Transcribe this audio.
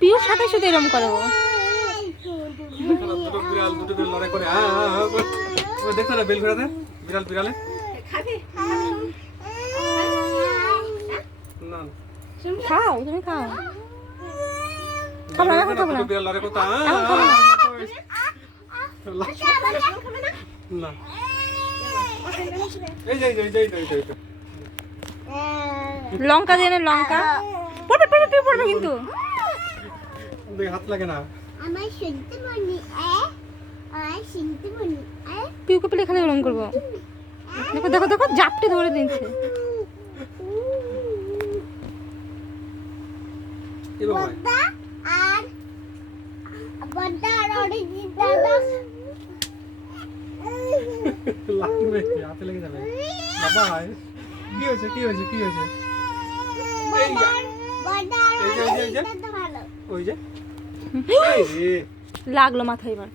Pure সাথে সাথে এরকম করো। দুটো বিড়াল লড়াই করে। ওই দেখো না বেল ঘোরাতে বিড়ালে না খাও, তুমি খাও। খাবো না, এখন খাবো না। বিড়াল লড়াই করতে এখন খাবো না। না এই যে লঙ্কা দিয়ে না, লঙ্কা পড়বে পড়বে পিউ পড়বে কিন্তু। দেখ হাত লাগে না। আমার শুনতে মনি আমার শুনতে মনি পিউকে পেলে এখানে এরকম করবো। দেখো দেখো দেখো, জাপটে ধরে দিচ্ছে। বড়দা আর অরিজিৎ দাদা লাগবে হাতে লেগে যাবে। বাবা কি হয়েছে বড়দা আর অরিজিৎ দাদা ভালো। ওই যে লাগলো মাথায় এবার।